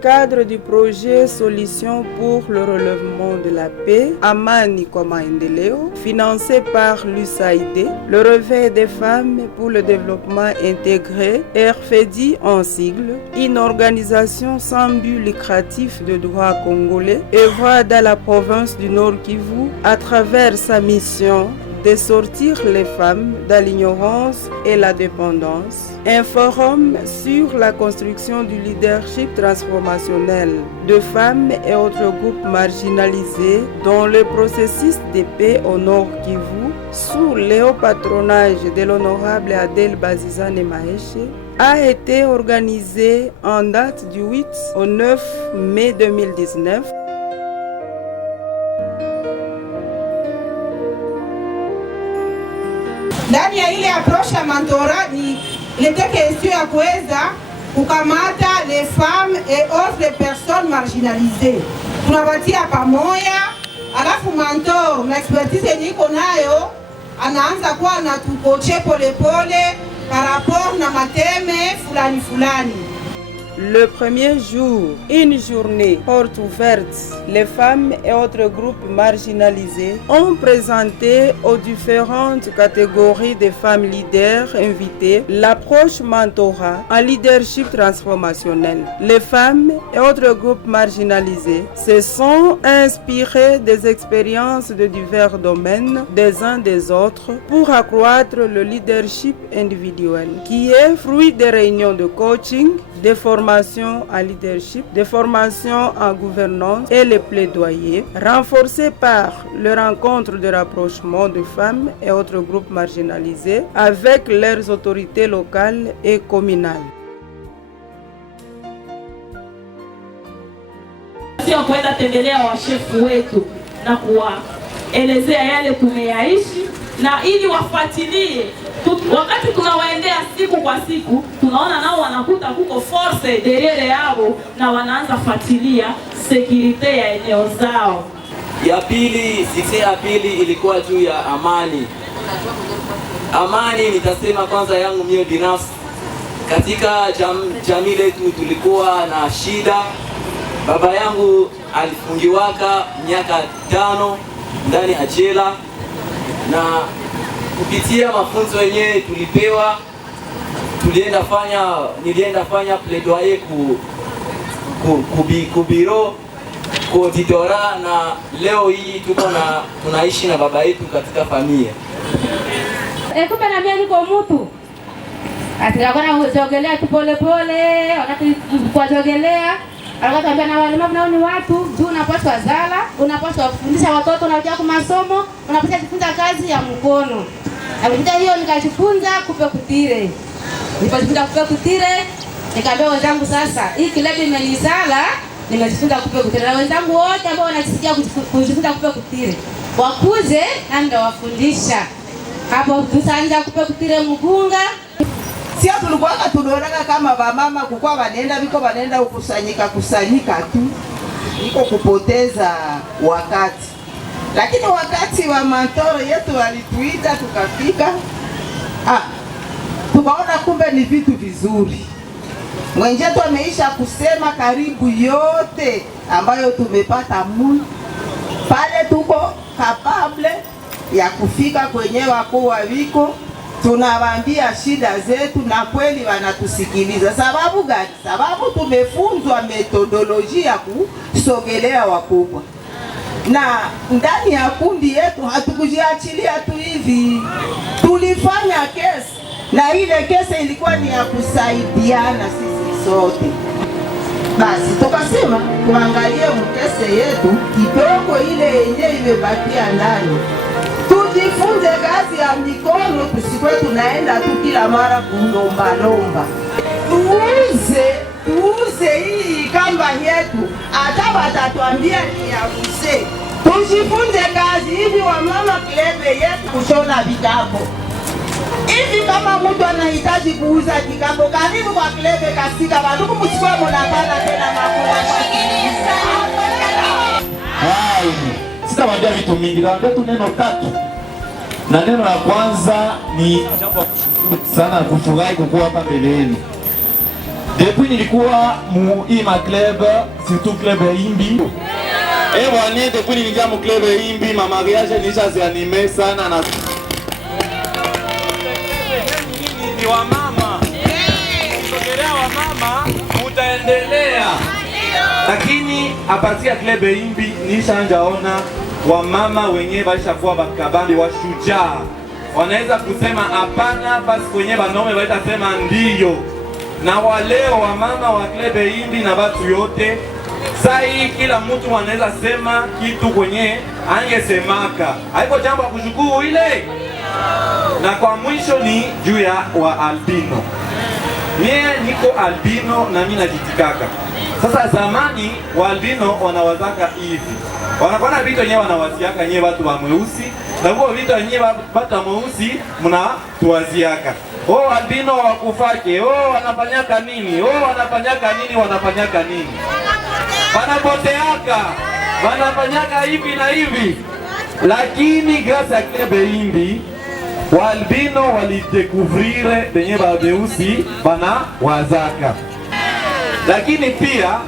cadre du projet Solutions pour le relèvement de la paix, Amani kwa Maendeleo, financé par l'USAID, le Réveil des femmes pour le développement intégré, RFEDI en sigle, une organisation sans but lucratif de droit congolais, œuvre dans la province du Nord Kivu à travers sa mission de sortir les femmes de l'ignorance et la dépendance. Un forum sur la construction du leadership transformationnel de femmes et autres groupes marginalisés dans le processus de paix au Nord Kivu, sous le haut patronage de l'honorable Adèle Bazizane Maeshe, a été organisé en date du 8 au 9 mai 2019. Ndani ya ile approche ya mentorat ni ilete question ya kuweza kukamata les femmes et autres personnes marginalisées. Tunawatia pamoja, alafu mentor na expertise yenye iko nayo anaanza kuwa anatukoche polepole par rapport na mateme fulani fulani. Le premier jour, une journée porte ouverte, les femmes et autres groupes marginalisés ont présenté aux différentes catégories de femmes leaders invitées l'approche mentorat en leadership transformationnel. Les femmes et autres groupes marginalisés se sont inspirés des expériences de divers domaines des uns des autres pour accroître le leadership individuel, qui est fruit des réunions de coaching, des formations en leadership, des formations en gouvernance et les plaidoyers, renforcés par les rencontres de rapprochement de femmes et autres groupes marginalisés avec leurs autorités locales et communales. Kwenda tembelea washefu wetu na kuwaelezea yale tumeyaishi na ili wafuatilie. Wakati tunawaendea siku kwa siku, tunaona nao wanakuta kuko force derrière yao na wanaanza fuatilia security ya eneo zao. Ya pili, sikse ya pili ilikuwa juu ya amani. Amani nitasema kwanza yangu mimi binafsi. Katika jamii letu tulikuwa na shida. Baba yangu alifungiwaka miaka 5 ndani ya jela, na kupitia mafunzo yenyewe tulipewa, nilienda fanya plaidoyer ku biro ku auditora, na leo hii tunaishi na baba yetu katika familia. Kumbe na mimi niko mtu atakana kujogelea tu pole pole, wakati kujogelea alikuwa na walemavu nao ni watu, juu unapaswa zala, unapaswa kufundisha watoto na kujua masomo, unapaswa kujifunza kazi ya mkono. Alikuja hiyo nikajifunza kupe kutire. Nilipojifunza kupe kutire, nikaambia wenzangu sasa, hii kilebi imenizala, nimejifunza kupe kutire. Na wenzangu wote ambao wanasikia kujifunza kupe kutire, wakuje na ndio wafundisha. Hapo tutaanza kupe kutire Mugunga. Sio tulikuwa tunaona kama wamama kukua wanaenda kusanyika tu. Iko kupoteza wakati. Lakini wakati wa mentoro yetu walituita tukafika. Tukaona kumbe ni vitu vizuri. Mwenzetu ameisha kusema karibu yote ambayo tumepata muni. Pale tuko capable ya kufika kwenye wakuu wa wiko. Tunawaambia shida zetu na kweli wanatusikiliza. Sababu gani? Sababu tumefunzwa metodolojia kusogelea wakubwa. Na ndani ya kundi yetu hatukujiachilia tu hivi. Tulifanya kesi, na ile kesi ilikuwa ni ya kusaidiana sisi sote. Basi tukasema tuangalie mkese yetu kidogo ile yenye imebakia ndani. Tujifunze kazi ya mikono, tusikwe tunaenda tu kila mara kulomba. Tuuze hii kamba yetu, hata watatuambia ni ya mzee. Tujifunze kazi hivi wa mama klebe yetu kushona vikapo. Hivi kama mtu anahitaji kuuza kikapo, karibu kwa klebe Kasika, bandugu msikwe mnapata tena makula. Sitawaambia vitu mingi, nawaambia tu neno 3. Na neno la kwanza ni jambo sana kufurahi kukuwa hapa mbele yenu. Depuis nilikuwa mu ima club, surtout club ya Imbi. Bwana, depuis nilingia mu club ya Imbi, ma mariage nishazianime sana na ni wa mama. Sogelea wa mama utaendelea. Lakini apatia club ya Imbi nishaanjaona wa mama wenyewe walishakuwa bakabambi wa shujaa. Wanaweza kusema hapana, basi kwenye banaume walitasema ndiyo. Na waleo wa mama wa club ya Imbi na watu yote, sai kila mtu anaweza sema kitu kwenye angesemaka. Haiko jambo la kushukuru ile. Na kwa mwisho ni juu ya wa albino. Mie niko albino na mimi najitikaka. Sasa zamani wa albino wanawazaka hivi. Wanakuwa na vitu wenyewe wanawaziaka nyewe watu wa mweusi, na huo vitu wenyewe watu wa mweusi mnatuwaziaka. Oh, albino wakufake. Oh, wanafanyaka nini? Oh, wanafanyaka nini? Wanapoteaka. Wanafanyaka hivi na hivi. Lakini grâce à club Imbi, wa albino walidécouvrir benye ba beusi bana wazaka. Lakini pia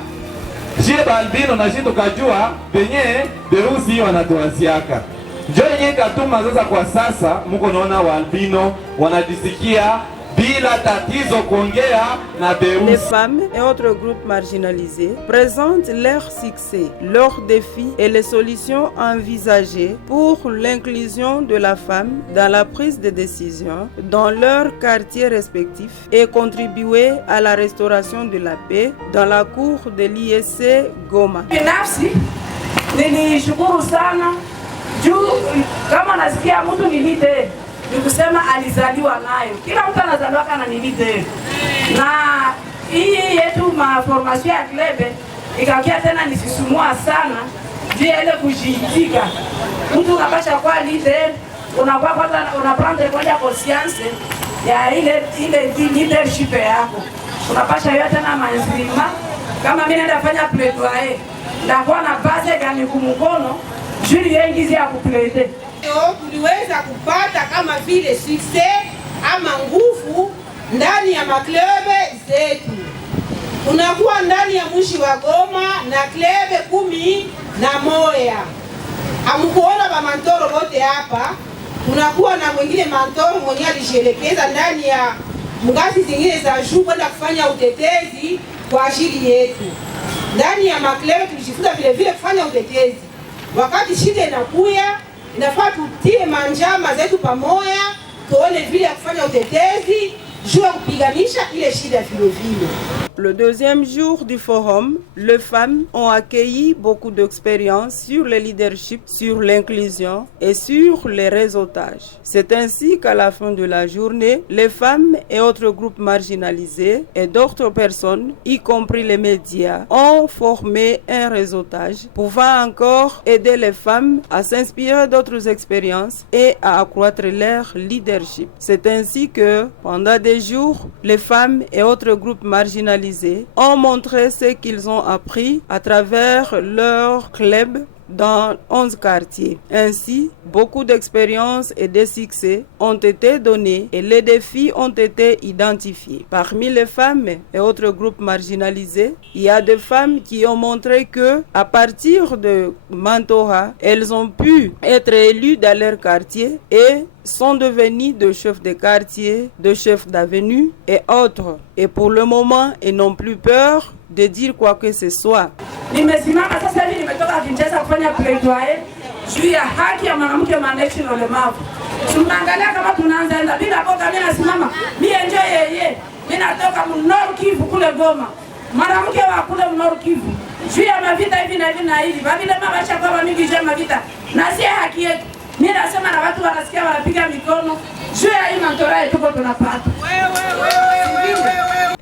jie ba albino na jitu kajua benye beusi wanatuwaziaka. Njo yenye katuma sasa kwa sasa muko naona wa albino wanajisikia bila tatizo kuongea na beusi. Les femmes et autres groupes marginalisés présentent leurs succès, leurs défis et les solutions envisagées pour l'inclusion de la femme dans la prise de décision dans leurs quartiers respectifs et contribuer à la restauration de la paix dans la cour de l'ISC Goma. Binafsi nilishukuru sana juu kama nasikia mtu ni leader, ni kusema alizaliwa nayo. Kila mtu anazaliwa kana ni leader. Na hii yetu formation ya club ikakia tena nisisumua sana juu ile kujitika. Mtu unapasha kuwa leader, unakuwa kwanza unaprendre kwanza conscience ya ile leadership yako. Unapasha hiyo tena mainstrima. Kama mimi naenda fanya plaidoyer, ndakuwa na base gani kumkono juu yengizi ya kuplede. Tuliweza kupata kama vile success ama nguvu ndani ya maklebe zetu. Tunakuwa ndani ya mji wa Goma na klebe 11. Hamkuona ba mantoro wote hapa. Tunakuwa na mwingine mantoro mwenye alisherekeza ndani ya ngazi zingine za juu kwenda kufanya utetezi kwa ajili yetu. Ndani ya maklebe tulijifunza vile vile kufanya utetezi. Wakati shida inakuya, inafaa tutie manjama zetu pamoja, tuone vile ya kufanya utetezi, juu ya kupiganisha ile shida vile vile. Le deuxième jour du forum, les femmes ont accueilli beaucoup d'expériences sur le leadership, sur l'inclusion et sur les réseautages. C'est ainsi qu'à la fin de la journée, les femmes et autres groupes marginalisés et d'autres personnes, y compris les médias, ont formé un réseautage pouvant encore aider les femmes à s'inspirer d'autres expériences et à accroître leur leadership. C'est ainsi que, pendant des jours, les femmes et autres groupes marginalisés ont montré ce qu'ils ont appris à travers leur club dans 11 quartiers. Ainsi, beaucoup d'expériences et de succès ont été donnés et les défis ont été identifiés. Parmi les femmes et autres groupes marginalisés, il y a des femmes qui ont montré que, à partir de mentorat, elles ont pu être élues dans leur quartier et sont devenues de chefs de quartier, de chefs d'avenue et autres. Et pour le moment, elles n'ont plus peur de dire quoi que ce soit. Nimesimama sasa hivi nimetoka Kinshasa kufanya plaidoyer juu ya haki ya mwanamke mwanaishi na ulemavu. Tunaangalia kama tunaanza enda bila boga, mimi nasimama. Mimi enjoy yeye. Mimi natoka Nord Kivu kule Goma. Mwanamke wa kule Nord Kivu. Juu ya mavita hivi na hivi na hivi. Babile mama chakwa mingi juu ya mavita. Na si haki yetu. Mimi nasema na watu wanasikia wanapiga mikono. Juu ya hii mentorat tuko tunapata.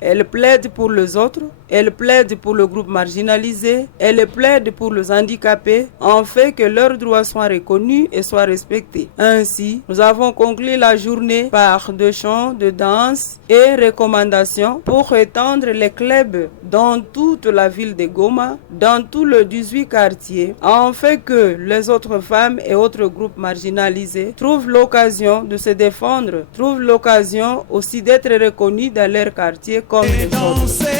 Elle plaide pour les autres, elle plaide pour le groupe marginalisé, elle plaide pour les handicapés, en fait que leurs droits soient reconnus et soient respectés. Ainsi, nous avons conclu la journée par des chants, de danse et recommandations pour étendre les clubs dans toute la ville de Goma, dans tout le 18 quartiers, en fait que les autres femmes et autres groupes marginalisés trouvent l'occasion de se défendre, trouvent l'occasion aussi d'être reconnus dans leur quartier comme les autres.